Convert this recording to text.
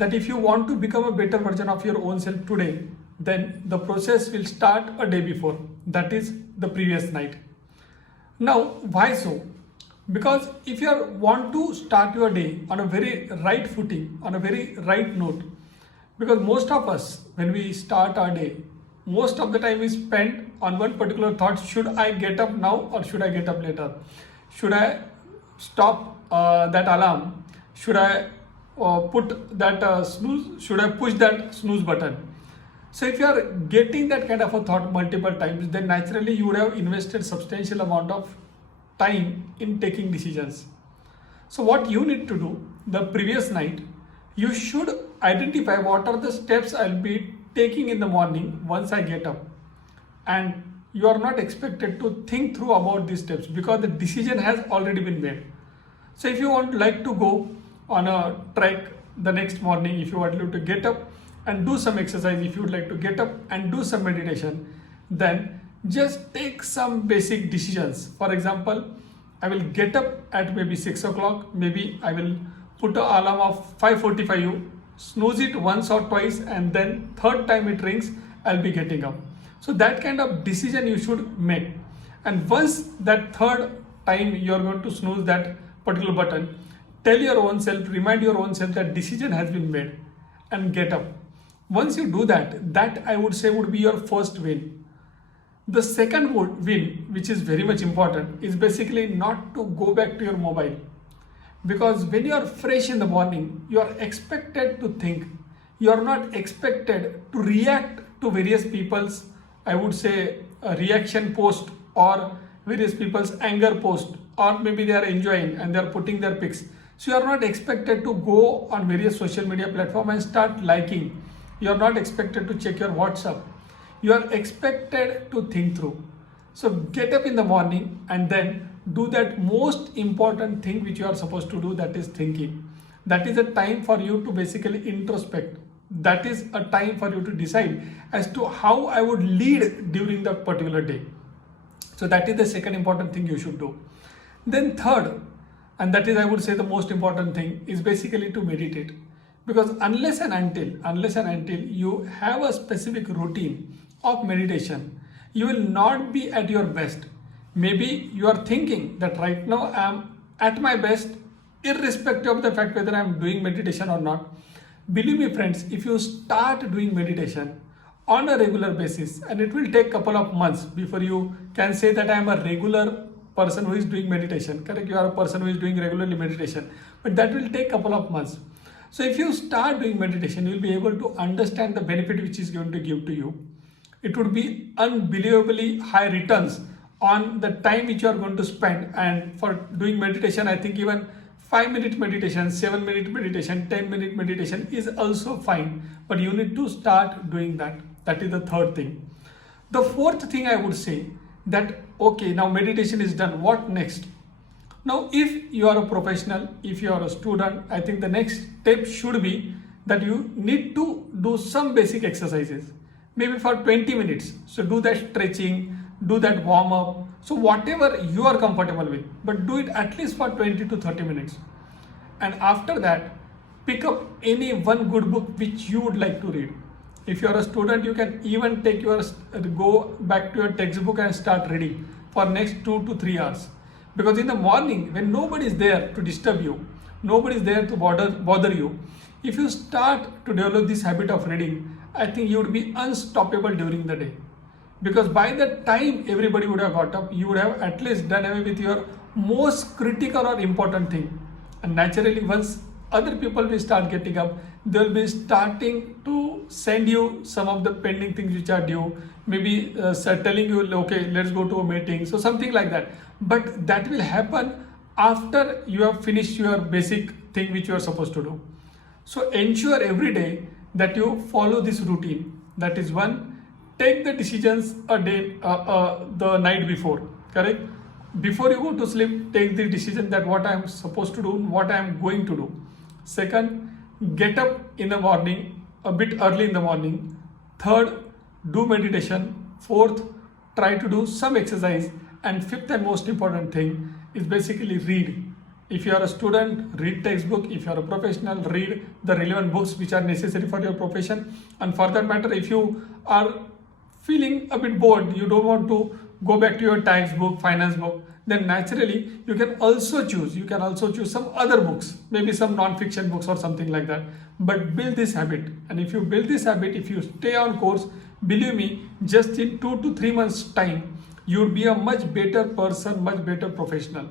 that if you want to become a better version of your own self today, then the process will start a day before, that is the previous night. Now, why so? Because if you want to start your day on a very right footing, on a very right note, because most of us, when we start our day, most of the time is spent on one particular thought: should I get up now or should I get up later? Should I stop that alarm? Should I put that snooze? Should I push that snooze button? So if you are getting that kind of a thought multiple times, then naturally you would have invested substantial amount of time in taking decisions. So what you need to do the previous night, you should identify what are the steps I'll be taking in the morning once I get up. And you are not expected to think through about these steps because the decision has already been made. So if you want like to go on a trek the next morning, if you want to get up and do some exercise, if you would like to get up and do some meditation, then just take some basic decisions. For example, I will get up at maybe 6 o'clock, maybe I will put an alarm of 5:45 you, snooze it once or twice, and then third time it rings, I'll be getting up. So that kind of decision you should make. And once that third time you're going to snooze that particular button, tell your own self, remind your own self that decision has been made and get up. Once you do that, that I would say would be your first win. The second win, which is very much important, is basically not to go back to your mobile. Because when you are fresh in the morning, you are expected to think. You are not expected to react to various people's, I would say, reaction post or various people's anger post, or maybe they are enjoying and they are putting their pics. So you are not expected to go on various social media platforms and start liking. You are not expected to check your WhatsApp. You are expected to think through. So get up in the morning and then do that most important thing which you are supposed to do, that is thinking. That is a time for you to basically introspect. That is a time for you to decide as to how I would lead during that particular day. So that is the second important thing you should do. Then third, and that is I would say the most important thing, is basically to meditate. Because unless and until you have a specific routine of meditation, you will not be at your best. Maybe you are thinking that right now I am at my best, irrespective of the fact whether I am doing meditation or not. Believe me friends, if you start doing meditation on a regular basis, and it will take a couple of months before you can say that I am a regular person who is doing meditation. Correct? You are a person who is doing regularly meditation, but that will take a couple of months. So if you start doing meditation, you will be able to understand the benefit which is going to give to you. It would be unbelievably high returns on the time which you are going to spend. And for doing meditation, I think even 5-minute meditation, 7-minute meditation, 10-minute meditation is also fine. But you need to start doing that. That is the third thing. The fourth thing I would say that, okay, now meditation is done. What next? Now, if you are a professional, if you are a student, I think the next step should be that you need to do some basic exercises, maybe for 20 minutes. So do that stretching, do that warm up. So whatever you are comfortable with, but do it at least for 20 to 30 minutes. And after that, pick up any one good book which you would like to read. If you are a student, you can even go back to your textbook and start reading for next 2 to 3 hours. Because in the morning, when nobody is there to disturb you, nobody is there to bother you, if you start to develop this habit of reading, I think you would be unstoppable during the day. Because by the time everybody would have got up, you would have at least done away with your most critical or important thing. And naturally, once other people will start getting up, they will be starting to send you some of the pending things which are due, maybe telling you, okay, let's go to a meeting, so something like that. But that will happen after you have finished your basic thing which you are supposed to do. So ensure every day that you follow this routine. That is one, take the decisions a day, the night before, correct? Before you go to sleep, take the decision that what I am supposed to do, what I am going to do. Second, get up in the morning, a bit early in the morning. Third, do meditation. Fourth, try to do some exercise. And fifth and most important thing is basically read. If you are a student, read textbook. If you are a professional, read the relevant books which are necessary for your profession. And for that matter, if you are feeling a bit bored, you don't want to go back to your tax book, finance book, then naturally you can also choose some other books, maybe some non-fiction books or something like that. But build this habit, and if you build this habit, if you stay on course, believe me, just in 2 to 3 months time, you'll be a much better person, much better professional.